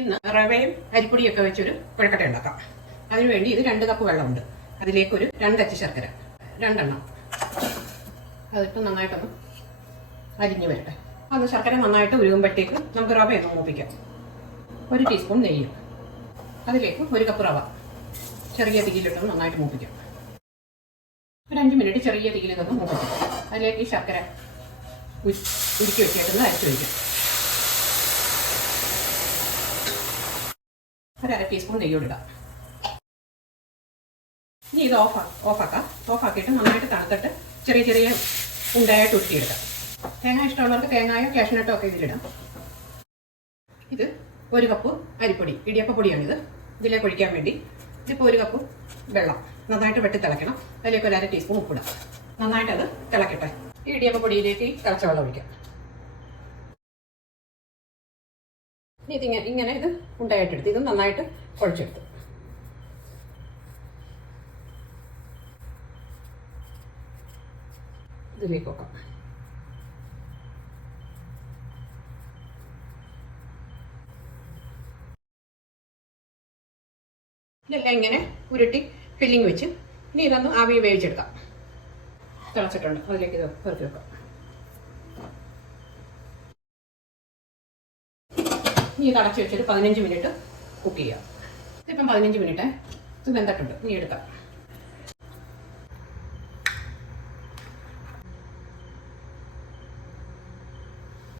ഇന്ന് റവയും അരിപ്പൊടിയൊക്കെ വെച്ചൊരു കുഴക്കട്ട ഉണ്ടാക്കാം. അതിനുവേണ്ടി ഇത് 2 കപ്പ് വെള്ളമുണ്ട്. അതിലേക്ക് ഒരു 2 അച്ച് ശർക്കര, 2 എണ്ണം. അതിട്ട് നന്നായിട്ടൊന്ന് അരിഞ്ഞു വരട്ടെ. അത് ശർക്കര നന്നായിട്ട് ഉരുകുമ്പോഴത്തേക്ക് നമുക്ക് റവ ഒന്ന് മൂപ്പിക്കാം. 1 ടീസ്പൂൺ നെയ്യ്, അതിലേക്ക് 1 കപ്പ് റവ ചെറിയ തീയിലിട്ടൊന്ന് നന്നായിട്ട് മൂപ്പിക്കാം. ഒരു 5 മിനിറ്റ് ചെറിയ തീയിൽ നിന്ന് മൂപ്പിക്കാം. അതിലേക്ക് ഈ ശർക്കര ഉരുക്കി വെച്ചേക്കുന്നത് അരച്ചു വയ്ക്കാം. ഒരു 1/2 ടീസ്പൂൺ നെയ്യോടിടാം. ഇനി ഇത് ഓഫാക്കാം. ഓഫാക്കിയിട്ട് നന്നായിട്ട് തണുത്തിട്ട് ചെറിയ ചെറിയ ഉണ്ടായിട്ട് ഉരുട്ടിയെടുക്കാം. തേങ്ങ ഇഷ്ടമുള്ളവർക്ക് തേങ്ങയോ കാഷ്നട്ടോ ഒക്കെ ഇതിലിടാം. ഇത് 1 കപ്പ് അരിപ്പൊടി, ഇടിയപ്പപ്പൊടിയാണിത്. ഇതിലേക്ക് ഒഴിക്കാൻ വേണ്ടി ഇതിപ്പോൾ 1 കപ്പ് വെള്ളം നന്നായിട്ട് വെട്ടി തിളയ്ക്കണം. അതിലേക്ക് ഒരു 1/2 ടീസ്പൂൺ ഉപ്പിടാം. നന്നായിട്ട് അത് തിളക്കട്ടെ. ഈ ഇടിയപ്പപ്പൊടിയിലേക്ക് തിളച്ച വെള്ളം ഒഴിക്കാം. ഇനി ഇങ്ങനെ ഇത് ഉണ്ടായിട്ടെടുത്ത് ഇത് നന്നായിട്ട് കുഴച്ചെടുത്തു. ഇതിലേക്ക് വെക്കാം. ഇതെല്ലാം ഇങ്ങനെ ഉരുട്ടി ഫില്ലിങ് വെച്ച് ഇനി ഇതൊന്ന് ആവി വേവിച്ചെടുക്കാം. തിളച്ചിട്ടുണ്ട്, അതിലേക്ക് ഇത് പെറുക്കി വെക്കാം. ഇനി ഇത് അടച്ച് വെച്ചിട്ട് 15 മിനിറ്റ് കുക്ക് ചെയ്യാം. ഇതിപ്പം 15 മിനിറ്റ് ഇത് വെന്തിട്ടുണ്ട്. ഇനി എടുക്കാം.